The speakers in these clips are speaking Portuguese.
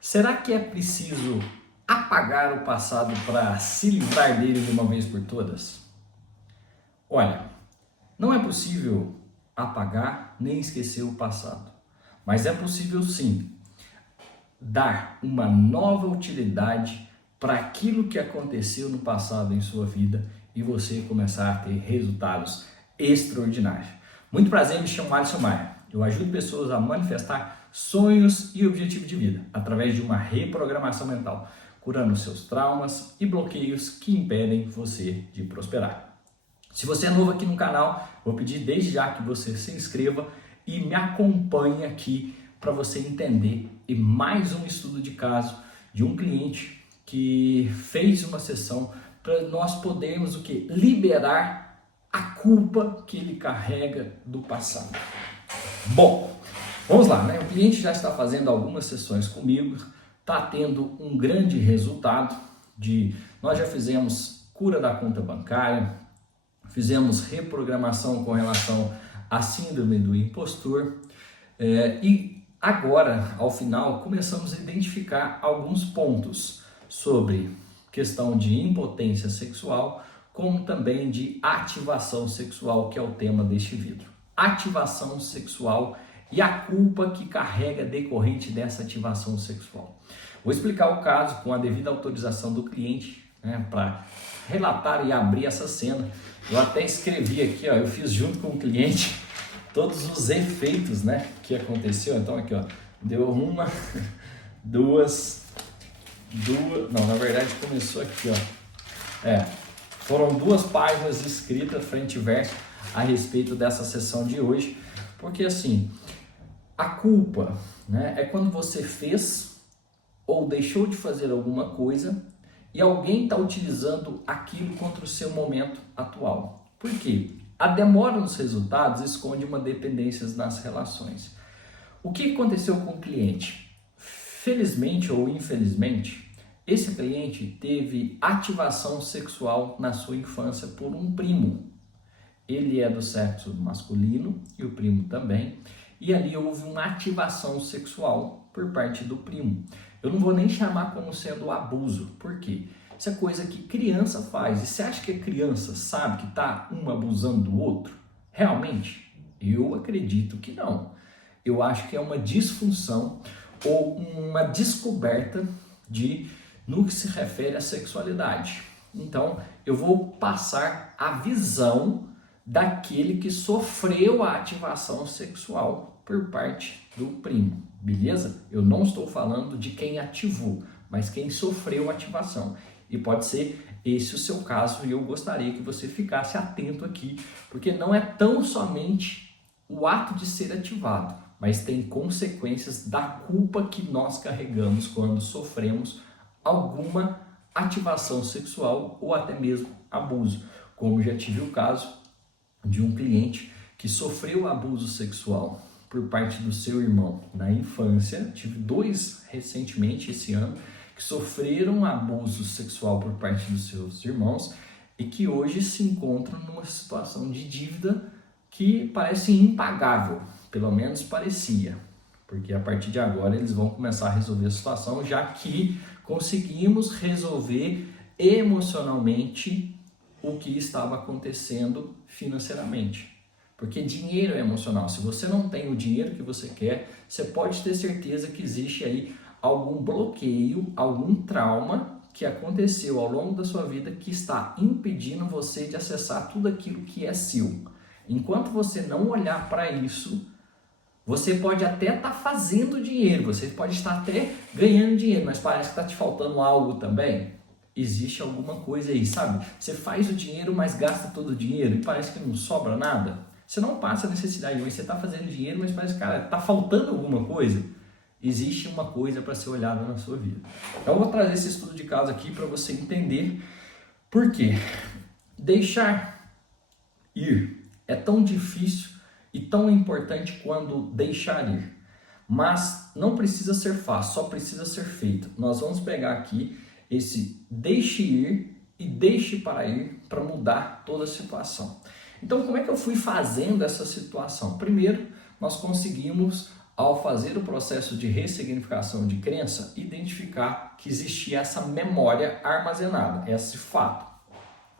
Será que é preciso apagar o passado para se livrar dele de uma vez por todas? Olha, não é possível apagar nem esquecer o passado, mas é possível sim dar uma nova utilidade para aquilo que aconteceu no passado em sua vida e você começar a ter resultados extraordinários. Muito prazer, me chamo Alisson Maia. Eu ajudo pessoas a manifestar sonhos e objetivos de vida através de uma reprogramação mental, curando seus traumas e bloqueios que impedem você de prosperar. Se você é novo aqui no canal, vou pedir desde já que você se inscreva e me acompanhe aqui para você entender e mais um estudo de caso de um cliente que fez uma sessão para nós podermos liberar a culpa que ele carrega do passado. Bom, vamos lá, né? O cliente já está fazendo algumas sessões comigo, está tendo um grande resultado nós já fizemos cura da conta bancária, fizemos reprogramação com relação à síndrome do impostor e agora, ao final, começamos a identificar alguns pontos sobre questão de impotência sexual, como também de ativação sexual, que é o tema deste vídeo. Ativação sexual e a culpa que carrega decorrente dessa ativação sexual. Vou explicar o caso com a devida autorização do cliente, né, para relatar e abrir essa cena. Eu até escrevi aqui, eu fiz junto com o cliente todos os efeitos, né, que aconteceu. Então aqui, deu uma, duas, não, na verdade começou aqui, foram 2 páginas escritas frente e verso a respeito dessa sessão de hoje, porque assim, a culpa, né, é quando você fez ou deixou de fazer alguma coisa e alguém está utilizando aquilo contra o seu momento atual. Por quê? A demora nos resultados esconde uma dependência nas relações. O que aconteceu com o cliente? Felizmente ou infelizmente, esse cliente teve ativação sexual na sua infância por um primo. Ele é do sexo masculino e o primo também, e ali houve uma ativação sexual por parte do primo. Eu não vou nem chamar como sendo abuso, por quê? Isso é coisa que criança faz. E você acha que a criança sabe que está um abusando do outro? Realmente? Eu acredito que não. Eu acho que é uma disfunção ou uma descoberta no que se refere à sexualidade. Então, eu vou passar a visão daquele que sofreu a ativação sexual por parte do primo, beleza? Eu não estou falando de quem ativou, mas quem sofreu a ativação. E pode ser esse o seu caso e eu gostaria que você ficasse atento aqui, porque não é tão somente o ato de ser ativado, mas tem consequências da culpa que nós carregamos quando sofremos alguma ativação sexual ou até mesmo abuso, como já tive o caso de um cliente que sofreu abuso sexual por parte do seu irmão na infância. Tive 2 recentemente esse ano que sofreram abuso sexual por parte dos seus irmãos e que hoje se encontram numa situação de dívida que parece impagável, pelo menos parecia, porque a partir de agora eles vão começar a resolver a situação, já que conseguimos resolver emocionalmente o que estava acontecendo financeiramente. Porque dinheiro é emocional. Se você não tem o dinheiro que você quer, você pode ter certeza que existe aí algum bloqueio, algum trauma que aconteceu ao longo da sua vida que está impedindo você de acessar tudo aquilo que é seu. Enquanto você não olhar para isso, você pode até estar fazendo dinheiro, você pode estar até ganhando dinheiro, mas parece que está te faltando algo também. Existe alguma coisa aí, sabe? Você faz o dinheiro, mas gasta todo o dinheiro e parece que não sobra nada. Você não passa necessidade, mas você está fazendo dinheiro, mas parece que, cara, está faltando alguma coisa. Existe uma coisa para ser olhada na sua vida. Então eu vou trazer esse estudo de caso aqui para você entender por quê. Deixar ir é tão difícil e tão importante quando deixar ir. Mas não precisa ser fácil, só precisa ser feito. Nós vamos pegar aqui esse deixe ir e deixe para ir para mudar toda a situação. Então, como é que eu fui fazendo essa situação? Primeiro, nós conseguimos ao fazer o processo de ressignificação de crença, identificar que existia essa memória armazenada, esse fato,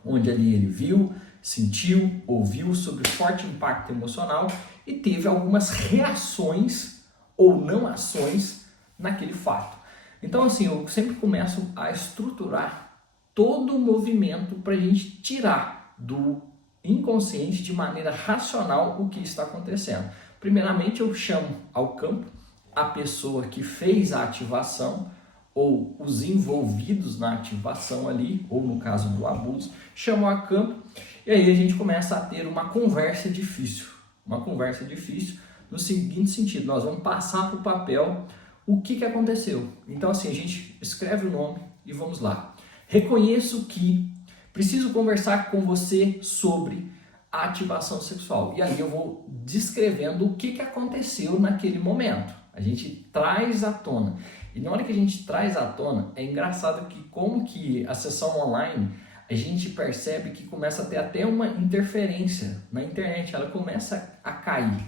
onde ali ele viu, sentiu, ouviu sobre forte impacto emocional e teve algumas reações ou não ações naquele fato. Então assim, eu sempre começo a estruturar todo o movimento para a gente tirar do inconsciente de maneira racional o que está acontecendo. Primeiramente eu chamo ao campo a pessoa que fez a ativação ou os envolvidos na ativação ali, ou no caso do abuso, chamo a campo e aí a gente começa a ter uma conversa difícil. Uma conversa difícil no seguinte sentido, nós vamos passar para o papel o que aconteceu. Então assim, a gente escreve o nome e vamos lá. Reconheço que preciso conversar com você sobre a ativação sexual. E aí eu vou descrevendo o que aconteceu naquele momento. A gente traz à tona. E na hora que a gente traz à tona, é engraçado que como que a sessão online, a gente percebe que começa a ter até uma interferência na internet. Ela começa a cair.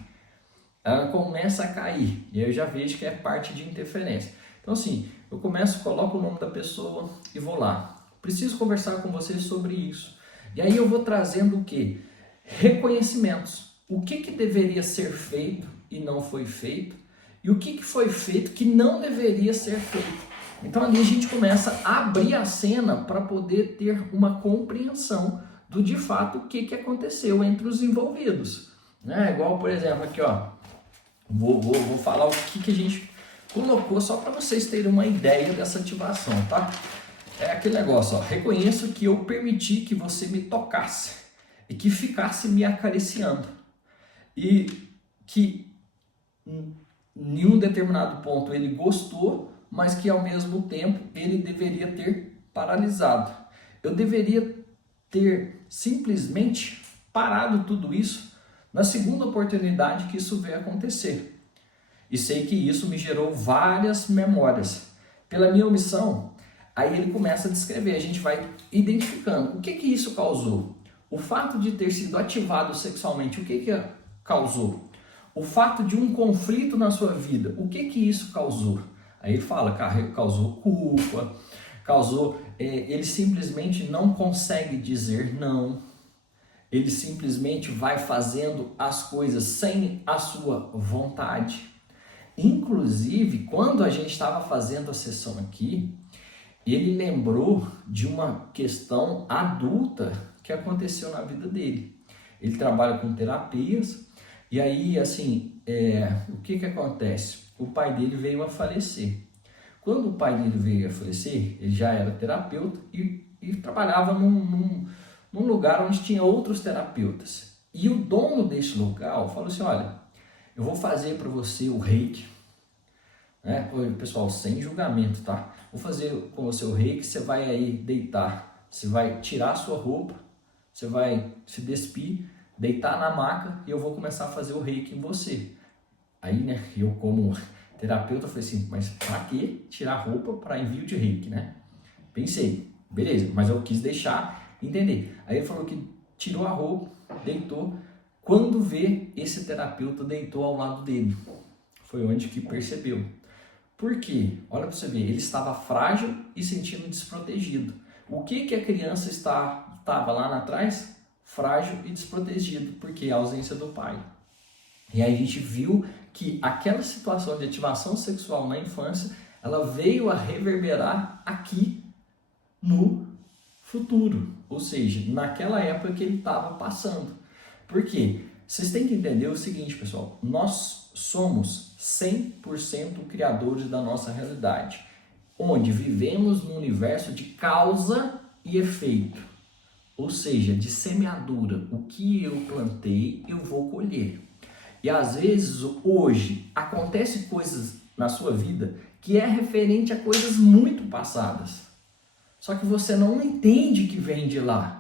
E aí eu já vejo que é parte de interferência. Então assim, eu começo, coloco o nome da pessoa e vou lá. Preciso conversar com você sobre isso. E aí eu vou trazendo o quê? Reconhecimentos. O que deveria ser feito e não foi feito. E o que foi feito que não deveria ser feito. Então ali a gente começa a abrir a cena para poder ter uma compreensão do de fato o que aconteceu entre os envolvidos. Né? Igual, por exemplo, aqui ó, vou falar o que a gente colocou só para vocês terem uma ideia dessa ativação, tá? É aquele negócio, ó, reconheço que eu permiti que você me tocasse e que ficasse me acariciando e que em um determinado ponto ele gostou, mas que ao mesmo tempo ele deveria ter paralisado. Eu deveria ter simplesmente parado tudo isso na segunda oportunidade que isso veio acontecer. E sei que isso me gerou várias memórias. Pela minha omissão, aí ele começa a descrever, a gente vai identificando o que isso causou. O fato de ter sido ativado sexualmente, o que causou? O fato de um conflito na sua vida, o que isso causou? Aí ele fala, causou culpa, ele simplesmente não consegue dizer não, ele simplesmente vai fazendo as coisas sem a sua vontade. Inclusive, quando a gente estava fazendo a sessão aqui, ele lembrou de uma questão adulta que aconteceu na vida dele. Ele trabalha com terapias e aí, assim, o que acontece? O pai dele veio a falecer. Quando o pai dele veio a falecer, ele já era terapeuta e trabalhava num lugar onde tinha outros terapeutas. E o dono desse local falou assim, olha, eu vou fazer para você o reiki, né? Pessoal, sem julgamento, tá? Vou fazer com você o reiki, você vai aí deitar, você vai tirar a sua roupa, você vai se despir, deitar na maca e eu vou começar a fazer o reiki em você. Aí, né, eu como terapeuta falei assim, mas pra que tirar a roupa para envio de reiki, né? Pensei, beleza, mas eu quis deixar entender. Aí ele falou que tirou a roupa, deitou, quando vê, esse terapeuta deitou ao lado dele. Foi onde que percebeu. Por quê? Olha para você ver, ele estava frágil e sentindo desprotegido. O que a criança estava lá atrás? Frágil e desprotegido, porque a ausência do pai. E aí a gente viu que aquela situação de ativação sexual na infância, ela veio a reverberar aqui no futuro. Ou seja, naquela época que ele estava passando. Por quê? Vocês têm que entender o seguinte, pessoal. Nós somos 100% criadores da nossa realidade. Onde vivemos num universo de causa e efeito. Ou seja, de semeadura. O que eu plantei, eu vou colher. E às vezes, hoje, acontece coisas na sua vida que é referente a coisas muito passadas. Só que você não entende que vem de lá.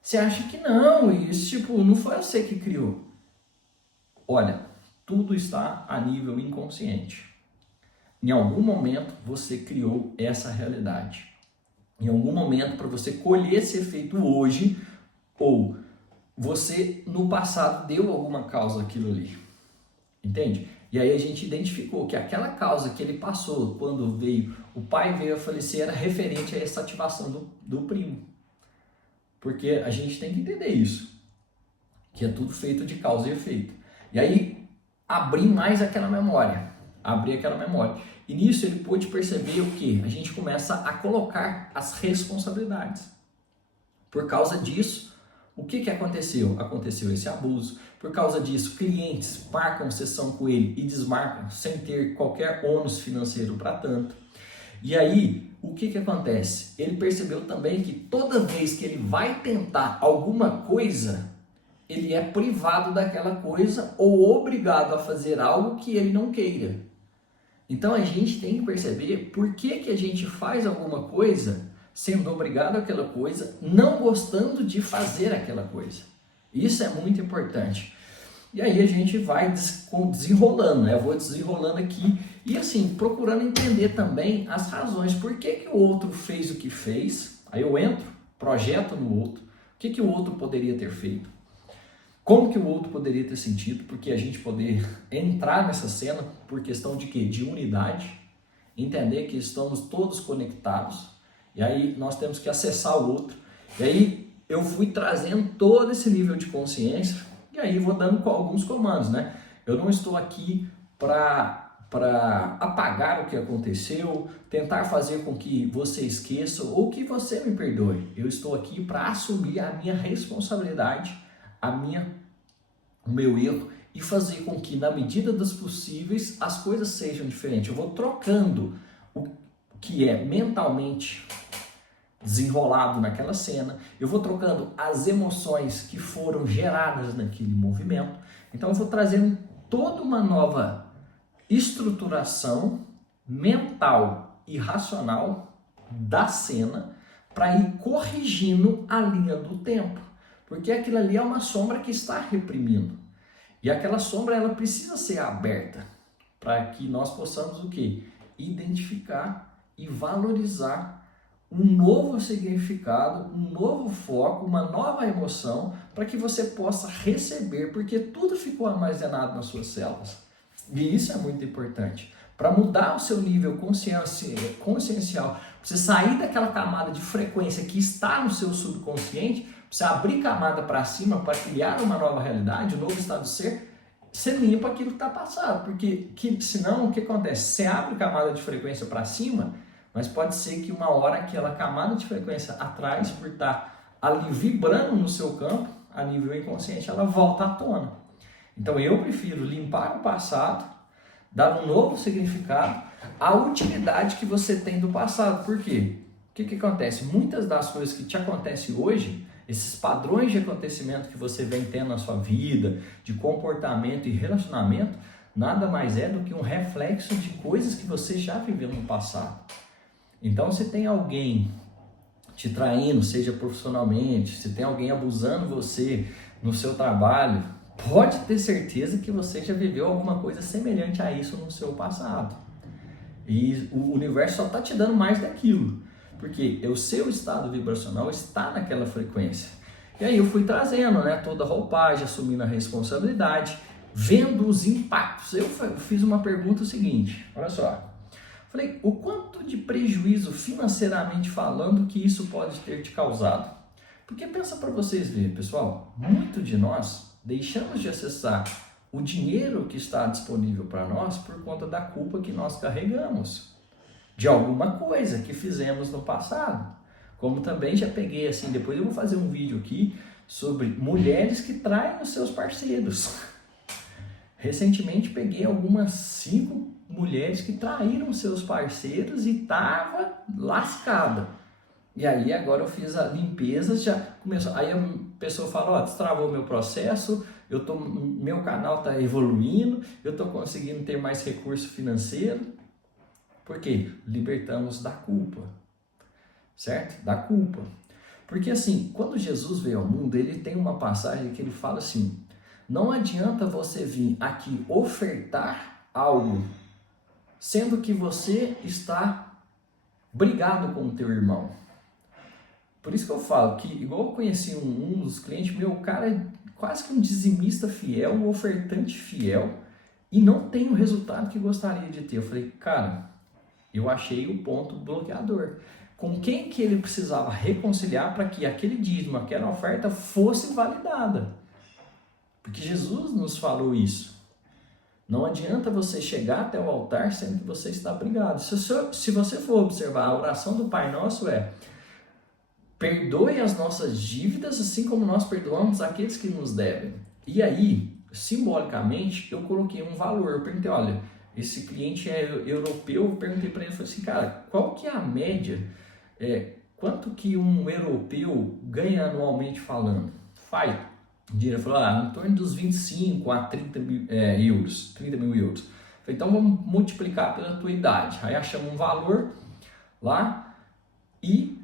Você acha que não, isso não foi você que criou. Olha, tudo está a nível inconsciente. Em algum momento você criou essa realidade. Em algum momento, para você colher esse efeito hoje, ou você no passado deu alguma causa àquilo ali. Entende? E aí a gente identificou que aquela causa que ele passou quando o pai veio a falecer era referente a essa ativação do primo. Porque a gente tem que entender isso, que é tudo feito de causa e efeito. E aí abrir mais aquela memória, E nisso ele pôde perceber o que? A gente começa a colocar as responsabilidades. Por causa disso, o que aconteceu? Aconteceu esse abuso. Por causa disso, clientes marcam sessão com ele e desmarcam sem ter qualquer ônus financeiro para tanto. E aí, o que acontece? Ele percebeu também que toda vez que ele vai tentar alguma coisa, ele é privado daquela coisa ou obrigado a fazer algo que ele não queira. Então a gente tem que perceber por que a gente faz alguma coisa sendo obrigado àquela coisa, não gostando de fazer aquela coisa. Isso é muito importante. E aí a gente vai desenrolando, né? Eu vou desenrolando aqui e assim, procurando entender também as razões. Por que o outro fez o que fez? Aí eu entro, projeto no outro. O que o outro poderia ter feito? Como que o outro poderia ter sentido? Porque a gente poder entrar nessa cena por questão de quê? De unidade. Entender que estamos todos conectados. E aí nós temos que acessar o outro. E aí eu fui trazendo todo esse nível de consciência. E aí vou dando alguns comandos, né? Eu não estou aqui para apagar o que aconteceu, tentar fazer com que você esqueça ou que você me perdoe. Eu estou aqui para assumir a minha responsabilidade, o meu erro e fazer com que, na medida dos possíveis, as coisas sejam diferentes. Eu vou trocando o que é mentalmente desenrolado naquela cena, eu vou trocando as emoções que foram geradas naquele movimento, então eu vou trazendo toda uma nova estruturação mental e racional da cena para ir corrigindo a linha do tempo, porque aquilo ali é uma sombra que está reprimindo, e aquela sombra ela precisa ser aberta para que nós possamos o quê? Identificar e valorizar um novo significado, um novo foco, uma nova emoção para que você possa receber, porque tudo ficou armazenado nas suas células. E isso é muito importante. Para mudar o seu nível consciencial, você sair daquela camada de frequência que está no seu subconsciente, você abrir camada para cima para criar uma nova realidade, um novo estado de ser, você limpa aquilo que está passado. Porque senão o que acontece? Você abre camada de frequência para cima, mas pode ser que uma hora aquela camada de frequência atrás, por estar ali vibrando no seu campo, a nível inconsciente, ela volta à tona. Então eu prefiro limpar o passado, dar um novo significado à utilidade que você tem do passado. Por quê? O que acontece? Muitas das coisas que te acontecem hoje, esses padrões de acontecimento que você vem tendo na sua vida, de comportamento e relacionamento, nada mais é do que um reflexo de coisas que você já viveu no passado. Então, se tem alguém te traindo, seja profissionalmente, se tem alguém abusando você no seu trabalho, pode ter certeza que você já viveu alguma coisa semelhante a isso no seu passado. E o universo só está te dando mais daquilo, porque o seu estado vibracional está naquela frequência. E aí eu fui trazendo, né, toda a roupagem, assumindo a responsabilidade, vendo os impactos. Eu fiz uma pergunta seguinte, olha só. Falei, o quanto de prejuízo financeiramente falando que isso pode ter te causado? Porque pensa para vocês verem, pessoal, muito de nós deixamos de acessar o dinheiro que está disponível para nós por conta da culpa que nós carregamos de alguma coisa que fizemos no passado. Como também já peguei assim, depois eu vou fazer um vídeo aqui sobre mulheres que traem os seus parceiros. Recentemente peguei algumas 5 mulheres que traíram seus parceiros e estava lascada. E aí agora eu fiz a limpeza, já começou. Aí a pessoa fala, destravou meu processo, meu canal está evoluindo, eu estou conseguindo ter mais recurso financeiro. Por quê? Libertamos da culpa, certo? Da culpa. Porque assim, quando Jesus veio ao mundo, ele tem uma passagem que ele fala assim, não adianta você vir aqui ofertar algo, sendo que você está brigado com o teu irmão. Por isso que eu falo que, igual eu conheci um dos clientes meu, o cara é quase que um dizimista fiel, um ofertante fiel, e não tem o resultado que gostaria de ter. Eu falei, cara, eu achei o ponto bloqueador. Com quem que ele precisava reconciliar para que aquele dízimo, aquela oferta fosse validada? Porque Jesus nos falou isso. Não adianta você chegar até o altar sendo que você está brigado. Se você for observar, a oração do Pai Nosso é: perdoe as nossas dívidas, assim como nós perdoamos aqueles que nos devem. E aí, simbolicamente, eu coloquei um valor. Eu perguntei, olha, esse cliente é europeu, eu perguntei para ele, falei assim, cara, qual que é a média? Quanto que um europeu ganha anualmente falando? Ele falou, em torno dos 25 a 30 mil euros, 30 mil euros. Eu falei, então vamos multiplicar pela tua idade. Aí achamos um valor lá e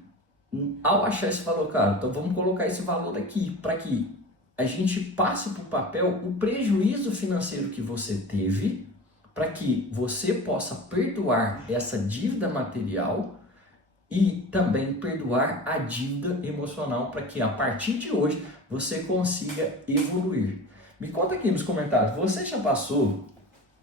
ao achar esse valor, cara, então vamos colocar esse valor aqui para que a gente passe para o papel o prejuízo financeiro que você teve, para que você possa perdoar essa dívida material e também perdoar a dívida emocional, para que a partir de hoje você consiga evoluir. Me conta aqui nos comentários, você já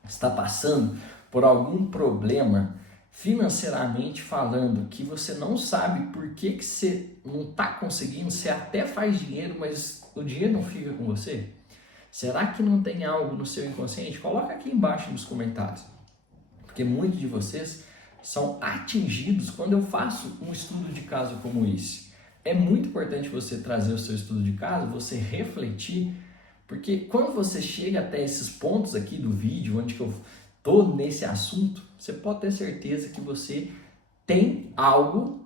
está passando por algum problema financeiramente falando, que você não sabe por que você não está conseguindo, você até faz dinheiro, mas o dinheiro não fica com você? Será que não tem algo no seu inconsciente? Coloca aqui embaixo nos comentários, porque muitos de vocês são atingidos quando eu faço um estudo de caso como esse. É muito importante você trazer o seu estudo de caso, você refletir, porque quando você chega até esses pontos aqui do vídeo, onde que eu estou nesse assunto, você pode ter certeza que você tem algo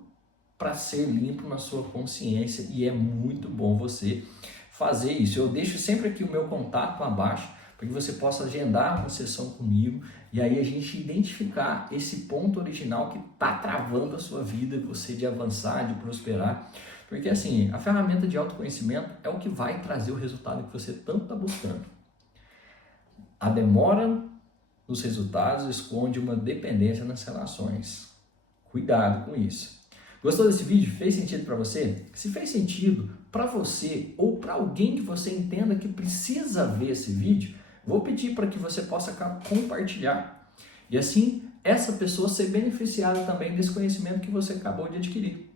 para ser limpo na sua consciência, e é muito bom você fazer isso. Eu deixo sempre aqui o meu contato abaixo, para que você possa agendar uma sessão comigo e aí a gente identificar esse ponto original que está travando a sua vida, você de avançar, de prosperar. Porque assim, a ferramenta de autoconhecimento é o que vai trazer o resultado que você tanto está buscando. A demora nos resultados esconde uma dependência nas relações. Cuidado com isso. Gostou desse vídeo? Fez sentido para você? Se fez sentido para você ou para alguém que você entenda que precisa ver esse vídeo, vou pedir para que você possa compartilhar. E assim, essa pessoa ser beneficiada também desse conhecimento que você acabou de adquirir.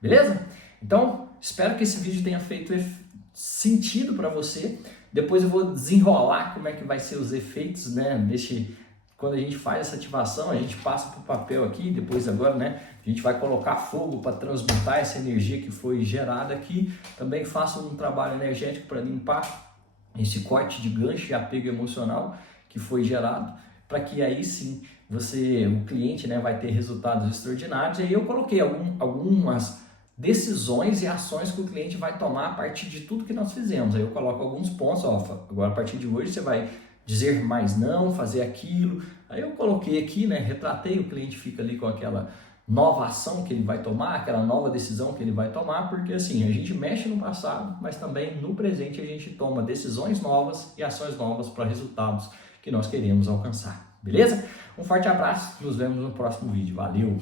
Beleza? Então, espero que esse vídeo tenha feito sentido para você. Depois eu vou desenrolar como é que vai ser os efeitos, né, quando a gente faz essa ativação, a gente passa para o papel aqui, depois agora, né, a gente vai colocar fogo para transmutar essa energia que foi gerada aqui. Também faço um trabalho energético para limpar esse corte de gancho e apego emocional que foi gerado, para que aí sim o cliente, né, vai ter resultados extraordinários. E aí eu coloquei algumas decisões e ações que o cliente vai tomar a partir de tudo que nós fizemos. Aí eu coloco alguns pontos, agora a partir de hoje você vai dizer mais não, fazer aquilo. Aí eu coloquei aqui, né, retratei, o cliente fica ali com aquela nova ação que ele vai tomar, aquela nova decisão que ele vai tomar, porque assim, a gente mexe no passado, mas também no presente a gente toma decisões novas e ações novas para resultados que nós queremos alcançar. Beleza? Um forte abraço, nos vemos no próximo vídeo. Valeu!